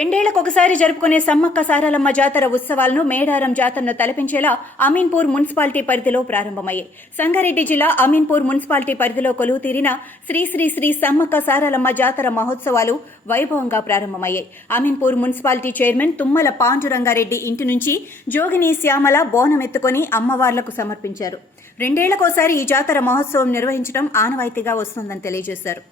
రెండేళ్లకొకసారి జరుపుకునే సమ్మక్క సారలమ్మ జాతర ఉత్సవాలను మేడారం జాతరను తలపించేలా అమీన్పూర్ మున్సిపాలిటీ పరిధిలో ప్రారంభమయ్యాయి. సంగారెడ్డి జిల్లా అమీన్పూర్ మున్సిపాలిటీ పరిధిలో కొలువు తీరిన శ్రీ శ్రీ శ్రీ సమ్మక్క సారలమ్మ జాతర మహోత్సవాలు వైభవంగా ప్రారంభమయ్యాయి. అమీన్పూర్ మున్సిపాలిటీ చైర్మన్ తుమ్మల పాండురంగారెడ్డి ఇంటి నుంచి జోగిని శ్యామల బోనం ఎత్తుకొని అమ్మవార్లకు సమర్పించారు. రెండేళ్లకోసారి ఈ జాతర మహోత్సవం నిర్వహించడం ఆనవాయితీగా వస్తుందని తెలియజేశారు.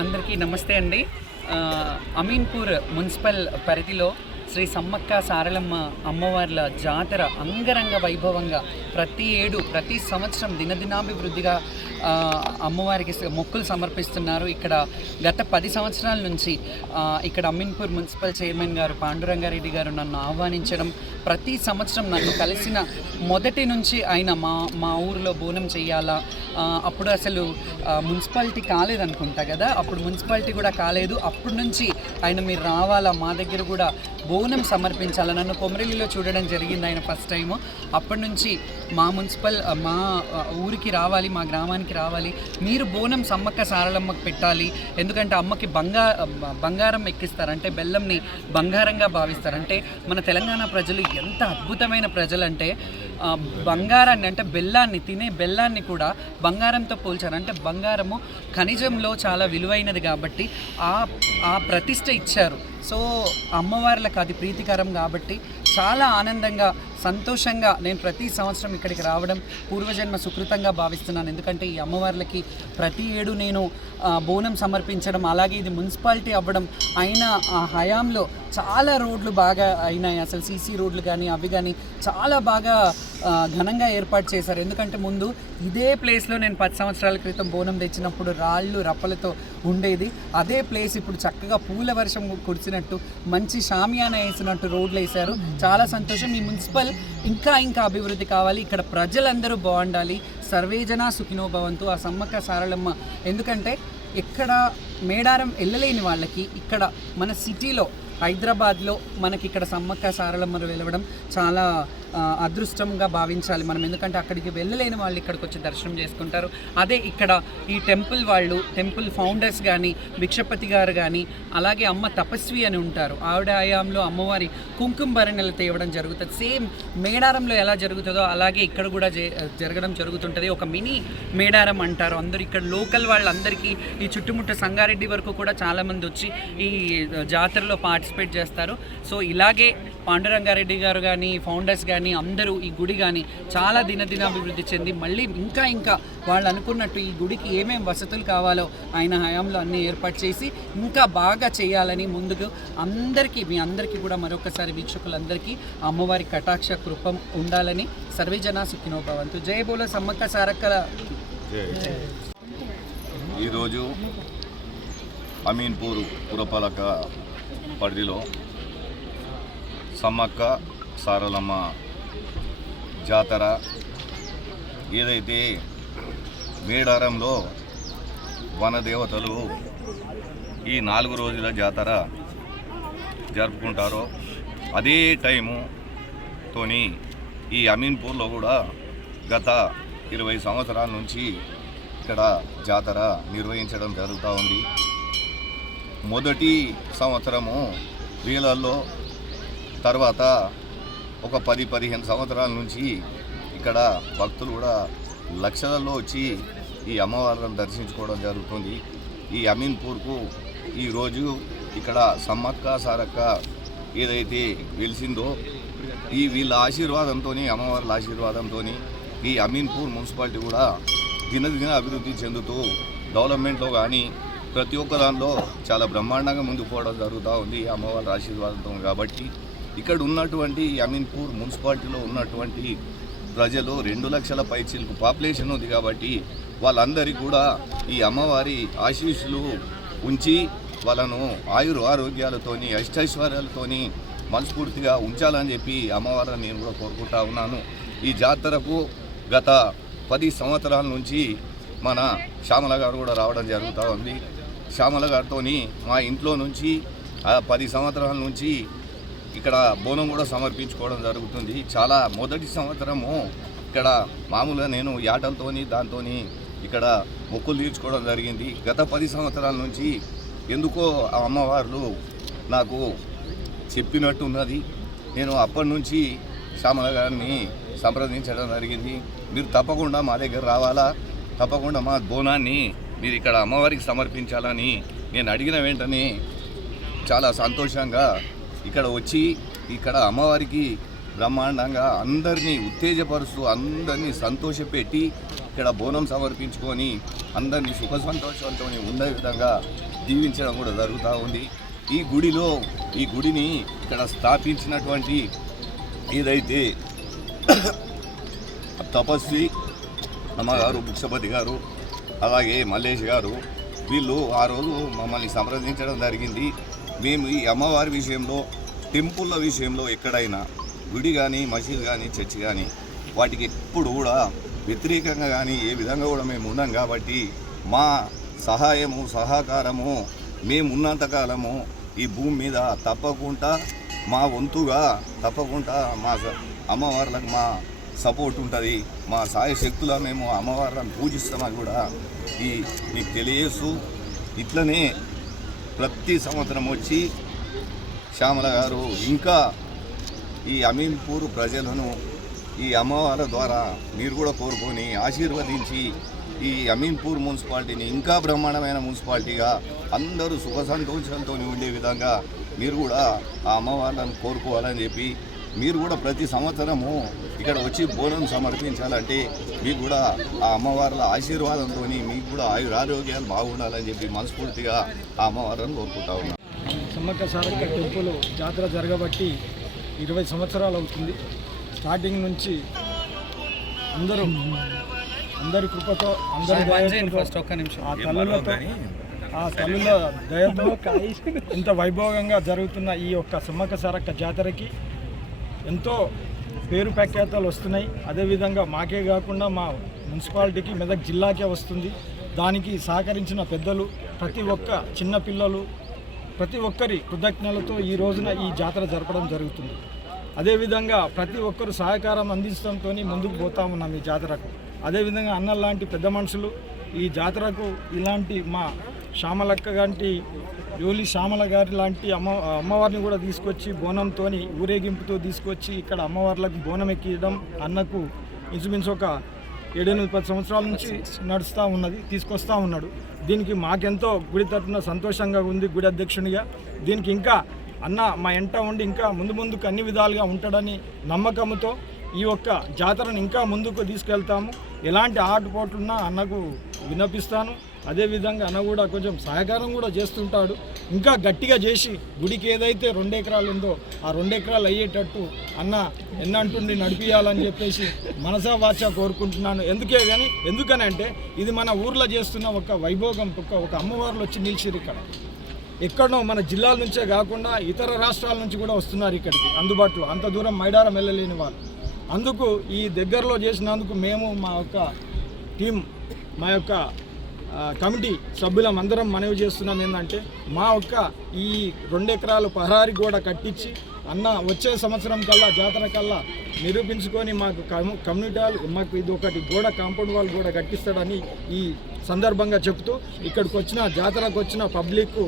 అందరికీ నమస్తే అండి. అమీన్పూర్ మున్సిపల్ పరిధిలో శ్రీ సమ్మక్క సారలమ్మ అమ్మవార్ల జాతర అంగరంగ వైభవంగా ప్రతి సంవత్సరం దినదినాభివృద్ధిగా అమ్మవారికి మొక్కులు సమర్పిస్తున్నారు. ఇక్కడ గత 10 సంవత్సరాల నుంచి ఇక్కడ అమీన్పూర్ మున్సిపల్ చైర్మన్ గారు పాండురంగారెడ్డి గారు నన్ను ఆహ్వానించడం, ప్రతి సంవత్సరం నన్ను కలిసిన మొదటి నుంచి ఆయన మా ఊరిలో బోనం చేయాలా, అప్పుడు అసలు మున్సిపాలిటీ కాలేదనుకుంటా కదా, అప్పుడు మున్సిపాలిటీ కూడా కాలేదు. అప్పటి నుంచి ఆయన మీరు రావాలా, మా దగ్గర కూడా బోనం సమర్పించాలా, నన్ను కొమరెల్లిలో చూడడం జరిగింది ఆయన ఫస్ట్ టైము. అప్పటి నుంచి మా ఊరికి రావాలి, మా గ్రామానికి రావాలి, మీరు బోనం సమ్మక్క సారలమ్మకు పెట్టాలి. ఎందుకంటే అమ్మకి బంగారం ఎక్కిస్తారు, అంటే బెల్లంని బంగారంగా భావిస్తారు. అంటే మన తెలంగాణ ప్రజలు ఎంత అద్భుతమైన ప్రజలు అంటే బంగారాన్ని, అంటే తినే బెల్లాన్ని కూడా బంగారంతో పోల్చారు. అంటే బంగారము ఖనిజంలో చాలా విలువైనది కాబట్టి ఆ ప్రతిష్ట ఇచ్చారు. సో అమ్మవార్లకు అది ప్రీతికరం కాబట్టి చాలా ఆనందంగా సంతోషంగా నేను ప్రతి సంవత్సరం ఇక్కడికి రావడం పూర్వజన్మ సుకృతంగా భావిస్తున్నాను. ఎందుకంటే ఈ అమ్మవార్లకి ప్రతి ఏడు నేను బోనం సమర్పించడం, అలాగే ఇది మున్సిపాలిటీ అవ్వడం, అయినా ఆ హయాంలో చాలా రోడ్లు బాగా అయినాయి. అసలు సీసీ రోడ్లు కానీ అవి కానీ చాలా బాగా ఘనంగా ఏర్పాటు చేశారు. ఎందుకంటే ముందు ఇదే ప్లేస్లో నేను 10 సంవత్సరాల క్రితం బోనం తెచ్చినప్పుడు రాళ్ళు రప్పలతో ఉండేది. అదే ప్లేస్ ఇప్పుడు చక్కగా పూల వర్షం కురిసినట్టు మంచి షామియానా వేసినట్టు రోడ్లు వేశారు. చాలా సంతోషం. ఈ మున్సిపల్ ఇంకా అభివృద్ధి కావాలి, ఇక్కడ ప్రజలందరూ బాగుండాలి. సర్వేజన సుఖినో భవంతు. ఆ సమ్మక్క సారలమ్మ, ఎందుకంటే ఇక్కడ మేడారం వెళ్ళలేని వాళ్ళకి ఇక్కడ మన సిటీలో హైదరాబాద్లో మనకి ఇక్కడ సమ్మక్క సారలమ్మను వెలవడం చాలా అదృష్టంగా భావించాలి మనం. ఎందుకంటే అక్కడికి వెళ్ళలేని వాళ్ళు ఇక్కడికి వచ్చి దర్శనం చేసుకుంటారు. అదే ఇక్కడ ఈ టెంపుల్ ఫౌండర్స్ కానీ భిక్షపతి గారు కానీ, అలాగే అమ్మ తపస్వి అని ఉంటారు, ఆవిడ ఆయాంలో అమ్మవారి కుంకుమ భరణలు తేవడం జరుగుతుంది. సేమ్ మేడారంలో ఎలా జరుగుతుందో అలాగే ఇక్కడ కూడా జరగడం జరుగుతుంటుంది. ఒక మినీ మేడారం అంటారు అందరూ. ఇక్కడ లోకల్ వాళ్ళందరికీ ఈ చుట్టుముట్ట సంగారెడ్డి వరకు కూడా చాలామంది వచ్చి ఈ జాతరలో పార్టిసిపేట్ చేస్తారు. సో ఇలాగే పాండురంగారెడ్డి గారు కానీ, ఫౌండర్స్ కానీ కానీ అందరూ ఈ గుడి కానీ చాలా దినదినాభివృద్ధి చెంది మళ్ళీ ఇంకా వాళ్ళు అనుకున్నట్టు ఈ గుడికి ఏమేం వసతులు కావాలో ఆయన హయాంలో అన్నీ ఏర్పాటు చేసి ఇంకా బాగా చేయాలని ముందుకు మీ అందరికీ కూడా మరొకసారి వీక్షకులందరికీ అమ్మవారి కటాక్ష కృపం ఉండాలని సర్వేజన సుఖినో భవంతు. జై బోలో సమ్మక్క సారక్కల. ఈరోజు అమీన్పూర్ పురపాలక పరిధిలో సమ్మక్క సారలమ్మ జాతర ఏదైతే మేడారంలో వనదేవతలు ఈ 4 రోజుల జాతర జరుపుకుంటారో అదే టైముతోని ఈ అమీన్పూర్లో కూడా గత 20 సంవత్సరాల నుంచి ఇక్కడ జాతర నిర్వహించడం జరుగుతూ ఉంది. మొదటి సంవత్సరము వేలల్లో, తర్వాత ఒక 10-15 సంవత్సరాల నుంచి ఇక్కడ భక్తులు కూడా లక్షలలో వచ్చి ఈ అమ్మవారిని దర్శించుకోవడం జరుగుతుంది. ఈ అమీన్పూర్కు ఈరోజు ఇక్కడ సమ్మక్క సారక్క ఏదైతే వెలిసిందో వీళ్ళ ఆశీర్వాదంతో, అమ్మవార్ల ఆశీర్వాదంతో ఈ అమీన్పూర్ మున్సిపాలిటీ కూడా దినదిన అభివృద్ధి చెందుతూ డెవలప్మెంట్లో కానీ ప్రతి ఒక్క దానిలో చాలా బ్రహ్మాండంగా ముందుకు పోవడం జరుగుతూ ఉంది అమ్మవారి ఆశీర్వాదంతో. కాబట్టి ఇక్కడ ఉన్నటువంటి అమీన్పూర్ మున్సిపాలిటీలో ఉన్నటువంటి ప్రజలు 2 లక్షల పైచిలకు పాపులేషన్ ఉంది. కాబట్టి వాళ్ళందరికీ కూడా ఈ అమ్మవారి ఆశీస్సులు ఉంచి వాళ్ళను ఆరోగ్యాలతోని అష్టైశ్వర్యాలతోని మనస్ఫూర్తిగా ఉంచాలని చెప్పి అమ్మవారిని నేను కూడా కోరుకుంటా ఉన్నాను. ఈ జాతరకు గత 10 సంవత్సరాల నుంచి మన శ్యామల గారు కూడా రావడం జరుగుతూ ఉంది. శ్యామల గారితో మా ఇంట్లో నుంచి 10 సంవత్సరాల నుంచి ఇక్కడ బోనం కూడా సమర్పించుకోవడం జరుగుతుంది. చాలా మొదటి సంవత్సరము ఇక్కడ మామూలుగా నేను యాటలతోని దాంతో ఇక్కడ మొక్కులు తీర్చుకోవడం జరిగింది. గత 10 సంవత్సరాల నుంచి ఎందుకో ఆ అమ్మవార్లు నాకు చెప్పినట్టున్నది. నేను అప్పటి నుంచి శ్యామల గారిని సంప్రదించడం జరిగింది. మీరు తప్పకుండా మా దగ్గర రావాలా, తప్పకుండా మా బోనాన్ని మీరు ఇక్కడ అమ్మవారికి సమర్పించాలని నేను అడిగిన వెంటనే చాలా సంతోషంగా ఇక్కడ వచ్చి ఇక్కడ అమ్మవారికి బ్రహ్మాండంగా అందరినీ ఉత్తేజపరుస్తూ అందరినీ సంతోషపెట్టి ఇక్కడ బోనం సమర్పించుకొని అందరినీ సుఖ సంతోషాలతో ఉండే విధంగా దీవించడం కూడా జరుగుతూ ఉంది. ఈ గుడిని ఇక్కడ స్థాపించినటువంటి ఏదైతే తపస్వి అమ్మగారు, భిక్షపతి గారు, అలాగే మల్లేష్ గారు, వీళ్ళు ఆ రోజు మమ్మల్ని సంప్రదించడం జరిగింది. మేము ఈ అమ్మవారి విషయంలో, టెంపుల్ల విషయంలో ఎక్కడైనా గుడి కానీ, మసీద్ కానీ, చర్చి కానీ వాటికి ఎప్పుడు కూడా వ్యతిరేకంగా కానీ ఏ విధంగా కూడా మేము ఉన్నాం. కాబట్టి మా సహాయము, సహకారము మేము ఉన్నంతకాలము ఈ భూమి మీద తప్పకుండా మా వంతుగా తప్పకుండా మా అమ్మవార్లకు మా సపోర్ట్ ఉంటుంది. మా సాయశక్తులా మేము అమ్మవార్లను పూజిస్తామని కూడా మీకు తెలియజేస్తూ ఇట్లనే ప్రతి సంవత్సరం వచ్చి శ్యామల గారు ఇంకా ఈ అమీన్పూర్ ప్రజలను ఈ అమ్మవారి ద్వారా మీరు కూడా కోరుకొని ఆశీర్వదించి ఈ అమీన్పూర్ మున్సిపాలిటీని ఇంకా బ్రహ్మాండమైన మున్సిపాలిటీగా అందరూ సుఖ సంతోషాలతో ఉండే విధంగా మీరు కూడా ఆ అమ్మవార్లను కోరుకోవాలని చెప్పి, మీరు కూడా ప్రతి సంవత్సరము ఇక్కడ వచ్చి బోనం సమర్పించాలంటే మీకు కూడా ఆ అమ్మవార్ల ఆశీర్వాదంతో మీకు కూడా ఆరోగ్యాలు బాగుండాలని చెప్పి మనస్ఫూర్తిగా ఆ అమ్మవారిని కోరుకుంటా ఉన్నాను. సమ్మక్క సారక్క టెంపుల్ జాతర జరగబట్టి 20 సంవత్సరాలు అవుతుంది. స్టార్టింగ్ నుంచి అందరి కృపతో, అందరి ఆ తల్లుల దయతో ఇంత వైభవంగా జరుగుతున్న ఈ యొక్క సమ్మక్క సారక్క జాతరకి ఎంతో పేరు ప్రఖ్యాతలు వస్తున్నాయి. అదేవిధంగా మాకే కాకుండా మా మున్సిపాలిటీకి, మెదక్ జిల్లాకే వస్తుంది. దానికి సహకరించిన పెద్దలు, ప్రతి ఒక్క చిన్న పిల్లలు, ప్రతి ఒక్కరి కృతజ్ఞతలతో ఈ రోజున ఈ జాతర జరపడం జరుగుతుంది. అదేవిధంగా ప్రతి ఒక్కరు సహకారం అందించడంతో ముందుకు పోతా ఉన్నాం ఈ జాతరకు. అదేవిధంగా అన్నలాంటి పెద్ద మనుషులు ఈ జాతరకు ఇలాంటి మా శ్యామలక్క గారి, యోలి శ్యామల గారి లాంటి అమ్మవారిని కూడా తీసుకొచ్చి బోనంతో ఊరేగింపుతో తీసుకొచ్చి ఇక్కడ అమ్మవార్లకు బోనం ఎక్కియడం అన్నకు ఇంచుమించు ఒక 7-10 సంవత్సరాల నుంచి నడుస్తూ ఉన్నది, తీసుకొస్తూ ఉన్నాడు. దీనికి మాకెంతో గుడి తరపున సంతోషంగా ఉంది. గుడి అధ్యక్షునిగా దీనికి ఇంకా అన్న మా ఎంట ఉండి ఇంకా ముందుకు అన్ని విధాలుగా ఉంటాడని నమ్మకంతో ఈ యొక్క జాతరను ఇంకా ముందుకు తీసుకెళ్తాము. ఎలాంటి ఆటుపోట్లున్నా అన్నకు విన్నపిస్తాను. అదేవిధంగా అన్న కూడా కొంచెం సహకారం కూడా చేస్తుంటాడు. ఇంకా గట్టిగా చేసి గుడికి ఏదైతే 2 ఎకరాలు ఉందో ఆ 2 ఎకరాలు అయ్యేటట్టు అన్న ఎన్నంటుండి నడిపియాలని చెప్పేసి మనసా వాచా కోరుకుంటున్నాను. ఎందుకనంటే ఇది మన ఊర్లో చేస్తున్న ఒక వైభోగం, ఒక అమ్మవార్లు వచ్చి నిలిచిరు ఇక్కడ. ఎక్కడో మన జిల్లాల నుంచే కాకుండా ఇతర రాష్ట్రాల నుంచి కూడా వస్తున్నారు ఇక్కడికి అందుబాటులో. అంత దూరం మైడారం వెళ్ళలేని వాళ్ళు. అందుకు ఈ దగ్గరలో చేసినందుకు మేము మా యొక్క టీం, మా యొక్క కమిటీ సభ్యులం అందరం మనవి చేస్తున్నాం ఏంటంటే మా యొక్క ఈ 2 ఎకరాలు పహరారి గోడ కట్టించి అన్న వచ్చే సంవత్సరం కల్లా జాతర కల్లా నిరూపించుకొని మాకు కమ్యూనిటీ మాకు ఇది ఒకటి గోడ కాంపౌండ్ వాల్ కూడా కట్టిస్తాడని ఈ సందర్భంగా చెప్తూ ఇక్కడికి వచ్చిన జాతరకు వచ్చిన పబ్లిక్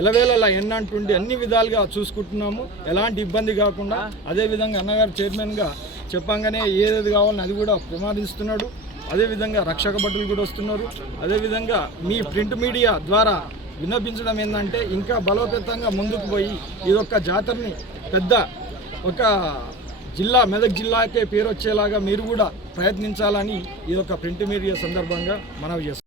ఎలవేళలా ఎన్నంటుండి అన్ని విధాలుగా చూసుకుంటున్నాము. ఎలాంటి ఇబ్బంది కాకుండా. అదేవిధంగా అన్నగారు చైర్మన్గా చెప్పంగానే ఏదేది కావాలని అది కూడా ప్రమాదిస్తున్నాడు. అదేవిధంగా రక్షక భటులు కూడా వస్తున్నారు. అదేవిధంగా మీ ప్రింట్ మీడియా ద్వారా విన్నపించడం ఏంటంటే ఇంకా బలోపేతంగా ముందుకు పోయి ఇదొక జాతరని పెద్ద ఒక జిల్లా, మెదక్ జిల్లాకే పేరు వచ్చేలాగా మీరు కూడా ప్రయత్నించాలని ఇదొక ప్రింట్ మీడియా సందర్భంగా మనవి చేస్తున్నాం.